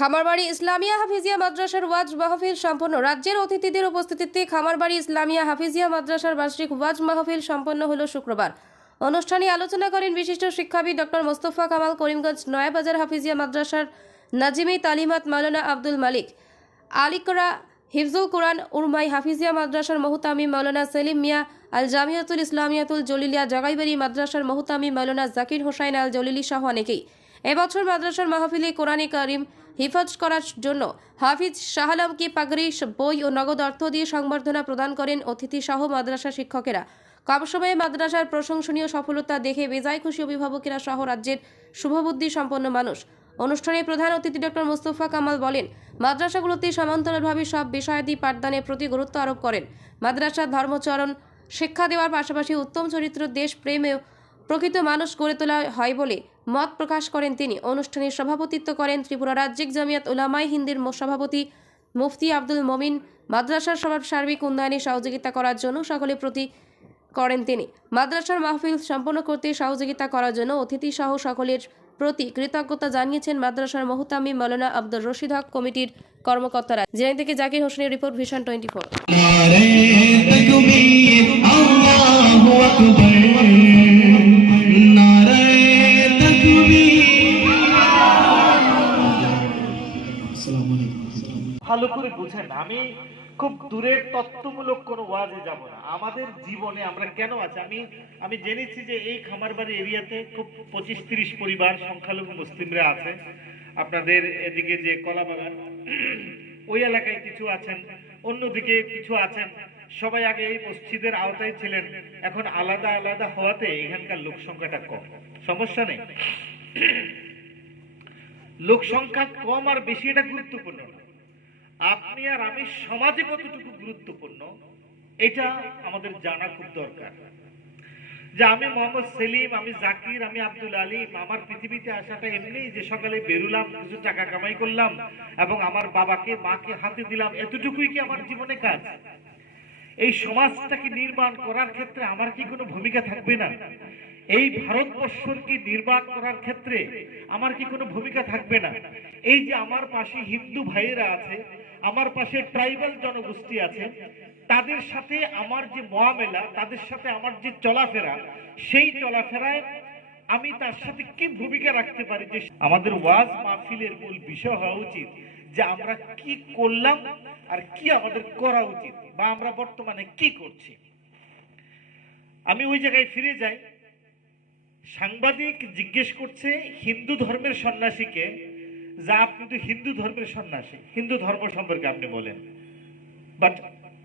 খামারবাড়ি ইসলামিয়া হাফিজিয়া মাদ্রাসার ওয়াজ মাহফিল সম্পন্ন। রাজ্যের অতিথিদের উপস্থিতিতে খামারবাড়ি ইসলামিয়া হাফিজিয়া মাদ্রাসার বার্ষিক ওয়াজ মাহফিল সম্পন্ন হলো শুক্রবার। অনুষ্ঠানে আলোচনা করেন বিশিষ্ট শিক্ষাবিদ ডক্টর মোস্তফা কামাল, করিমগঞ্জ নয়াবাজার হাফিজিয়া মাদ্রাসার নাজিমি তালিমাত মাওলানা আব্দুল মালিক, আলিকরা হিফজুল কোরআন উরমাই হাফিজিয়া মাদ্রাসার মহুতামি মাওলানা সেলিম মিয়া, আল জামিয়াতুল ইসলামিয়াতুল জলিলিয়া জাগাইবাড়ি মাদ্রাসার মহুতামি মাওলানা জাকির হোসাইন আল জলিলি সহ অনেকেই। এবছর মাদ্রাসার মাহফিলে কোরআনে কারিম হিফাজ করার জন্য হাফিজ শাহ আলমকে পাগড়ি বই ও নগদ অর্থ দিয়ে সংবর্ধনা প্রদান করেন অতিথি সহ মাদ্রাসা শিক্ষকেরা। কম সময়ে মাদ্রাসার প্রশংসনীয় সফলতা দেখে বেজায় খুশি অভিভাবকেরা সহ রাজ্যের শুভবুদ্ধি সম্পন্ন মানুষ। অনুষ্ঠানে প্রধান অতিথি ডক্টর মোস্তফা কামাল বলেন, মাদ্রাসাগুলোতে সমান্তরালভাবে সব বিষয়াদি পাঠদানের প্রতি গুরুত্ব আরোপ করেন। মাদ্রাসার ধর্মচরণ, শিক্ষা দেওয়ার পাশাপাশি উত্তম চরিত্র দেশ প্রেমেও প্রকৃত মানুষ গড়ে তোলা হয় বলে মত প্রকাশ করেন তিনি। অনুষ্ঠানে সভাপতিত্ব করেন ত্রিপুরা রাজ্যিক জামিয়াত উলামাই হিন্দির সভাপতি মুফতি আব্দুল মমিন। মাদ্রাসার সবার সার্বিক উন্নয়নে সহযোগিতা করার জন্য সকলে প্রতি করেন তিনি। মাদ্রাসার মাহফিল সম্পন্ন করতে সহযোগিতা করার জন্য অতিথি সহ সকলের প্রতি কৃতজ্ঞতা জানিয়েছেন মাদ্রাসার মহতামি মৌলানা আব্দুর রশিদ হক কমিটির কর্মকর্তারা। জেনে থেকে জাকির হোসেনের রিপোর্ট, ভিশন টোয়েন্টি ফোর। করে বুঝেন, আমি খুব দূরের তত্ত্বমূলক কোনো ওয়াজে যাব না। আমাদের জীবনে আমরা কেন আছি? আমি আমি জেনেছি যে এই খামারবাড়ি এরিয়াতে খুব পঁচিশ তিরিশ পরিবার সংখ্যালঘু মুসলিমরা আছে। আপনাদের এদিকে যে কলা বাগান ওই এলাকায় কিছু আছেন, অন্যদিকে কিছু আছেন। সবাই আগে এই মসজিদের আওতায় ছিলেন। এখন আলাদা আলাদা হওয়াতে এখানকার লোক সংখ্যাটা কম। সমস্যা নেই। লোক সংখ্যা কম আর বেশি এটা গুরুত্বপূর্ণ না। আপনি আর আমি সমাজে কতটুকু গুরুত্বপূর্ণ, এটা আমাদের জানা খুব দরকার। যে আমি মোহাম্মদ সেলিম, আমি জাকির, আমি আব্দুল আলিম, আমার পৃথিবীতে আসাটা এমনি যে সকালে বেরুলাম, কিছু টাকা কামাই করলাম এবং আমার বাবাকে, মাকে হাতে দিলাম, এতটুকুই কি আমার জীবনে কাজ? এই সমাজটাকে নির্মাণ করার ক্ষেত্রে আমার কি কোনো ভূমিকা থাকবে না? এই ভারতবর্ষকে নির্মাণ করার ক্ষেত্রে আমার কি কোনো ভূমিকা থাকবে না? এই যে আমার পাশে হিন্দু ভাইয়েরা আছে আমার পাশে ট্রাইবাল জনগোষ্ঠী আছে, তাদের সাথে আমার যে মহামেলা, তাদের সাথে আমার যে চলাফেরা, সেই চলাফেরায় আমি তার সাথে কি ভূমিকা রাখতে পারি যে আমাদের ওয়াজ মাহফিলের মূল বিষয় হওয়া উচিত, যে আমরা কি করলাম আর কি আমাদের করা উচিত, বা আমরা বর্তমানে কি করছি। আমি ওই জায়গায় ফিরে যাই। সাংবাদিক জিজ্ঞেস করছে, হিন্দু ধর্মের সন্ন্যাসীকে যা আপনি তো হিন্দু ধর্মের সন্ন্যাসী হিন্দু ধর্ম সম্পর্কে আপনি বলেন। বাট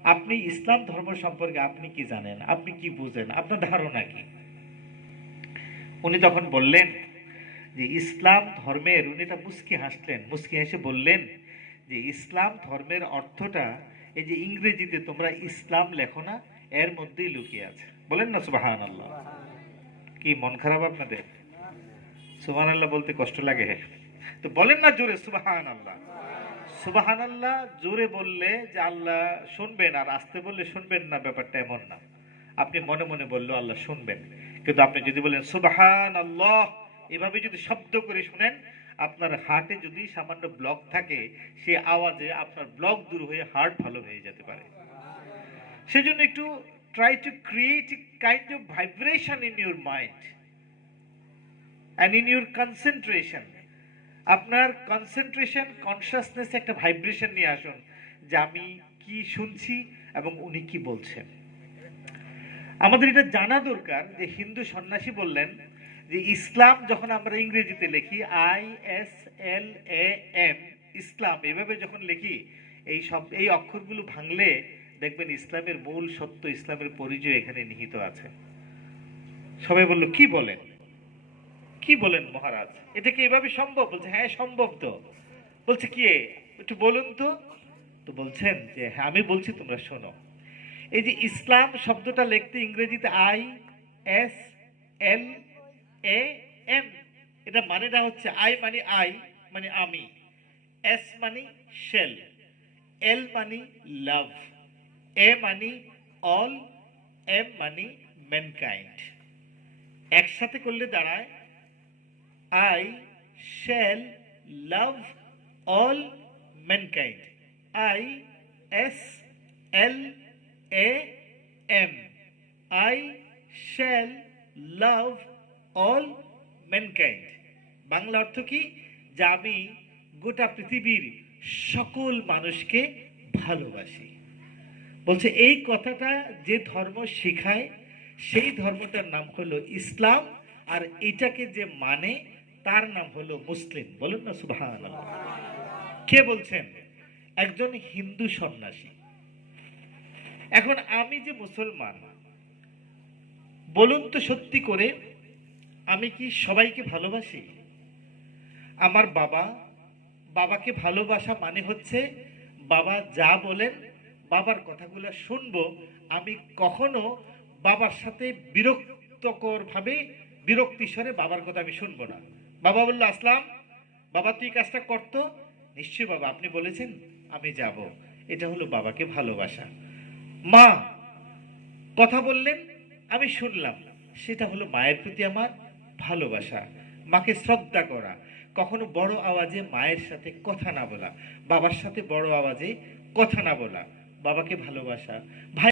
আপনি ইসলাম ধর্ম সম্পর্কে আপনি কি জানেন? আপনি কি বুঝেন? আপনার ধারণা কি? উনি তখন বললেন যে ইসলাম ধর্মের উনি তা মুস্কি হাসলেন মুস্কি হেসে বললেন যে ইসলাম ধর্মের অর্থটা এই যে ইংরেজিতে তোমরা ইসলাম লেখো না এর মধ্যেই লুকিয়ে আছে। বলেন না সুবাহান আল্লাহ কি মন খারাপ আপনাদের? সুবাহান আল্লাহ বলতে কষ্ট লাগে। তো বলেন না জোরে সুবাহান আল্লাহ সুবাহান আল্লাহ জোরে বললে যে আল্লাহ শুনবেন আর আসতে বললে শুনবেন না, ব্যাপারটা এমন না। আপনি মনে মনে বললেও আল্লাহ শুনবেন। কিন্তু আপনি যদি বলেন সুবাহান আল্লাহ এভাবে যদি শব্দ করে শুনেন, আপনার হার্টে যদি সামান্য ব্লক থাকে, সে আওয়াজে আপনার ব্লক দূর হয়ে হার্ট ভালো হয়ে যেতে পারে। সেজন্য একটু try to create kind of vibration in your mind and in your concentration আপনার কনসেন্ট্রেশন কনসিয়াসনেস একটা ভাইব্রেশন নিয়ে আসুন যে আমি কি শুনছি এবং উনি কি বলছেন। আমাদের এটা জানা দরকার যে হিন্দু সন্ন্যাসী বললেন যে ইসলাম যখন আমরা ইংরেজিতে লিখি, I S L A M, Islam, এভাবে যখন লিখি, এই সব এই অক্ষরগুলো ভাঙলে দেখবেন ইসলামের মূল সত্য, ইসলামের পরিচয় এখানে নিহিত আছে। সবাই বলল, কি বলেন? কি বলেন মহারাজ? এটা কি এভাবে সম্ভব? বলছে হ্যাঁ সম্ভব তো। বলছে, কি একটু বলুন তো। তো বলছেন যে হ্যাঁ আমি বলছি, তোমরা শোনো। এই যে ইসলাম শব্দটা লিখতে ইংরেজিতে I, S, L, A, M, এটা মানেটা হচ্ছে আই মানে আই মানে আমি। এস মানে শেল। এল মানে লাভ। এ মানে অল। এম মানে ম্যানকাইন্ড। একসাথে করলে দাঁড়ায় I shall love all mankind. I, S, L, A, M. I shall love all mankind. Bangla অর্থ কি যে আমি গোটা পৃথিবীর সকল মানুষকে ভালোবাসি বলছে, এই কথাটা যে ধর্ম শেখায়, সেই ধর্মটার নাম হলো ইসলাম, আর এটাকে যে মানে তার নাম হলো মুসলিম। বলুন না সুবাহ কে বলছেন? একজন হিন্দু সন্ন্যাসী। এখন আমি যে মুসলমান, বলুন তো সত্যি করে, আমি কি সবাইকে ভালোবাসি? আমার বাবা, বাবাকে ভালোবাসা মানে হচ্ছে, বাবা যা বলেন, বাবার কথাগুলো শুনব, আমি কখনো বাবার সাথে বিরক্তকর ভাবে বিরক্তিস্বরে বাবার কথা আমি শুনব না। বাবা বলল, আসলাম। বাবা, তুই কাজটা করতো? নিশ্চয়ই বাবা, আপনি বলেছেন আমি যাব। এটা হলো বাবাকে ভালোবাসা। মা, কথা বললেন, আমি শুনলাম। সেটা হলো মায়ের প্রতি আমার ভালোবাসা, মাকে শ্রদ্ধা করা। কখনো বড় আওয়াজে মায়ের সাথে কথা না বলা, বাবার সাথে বড় আওয়াজে কথা না বলা, বাবাকে ভালোবাসা। ভাই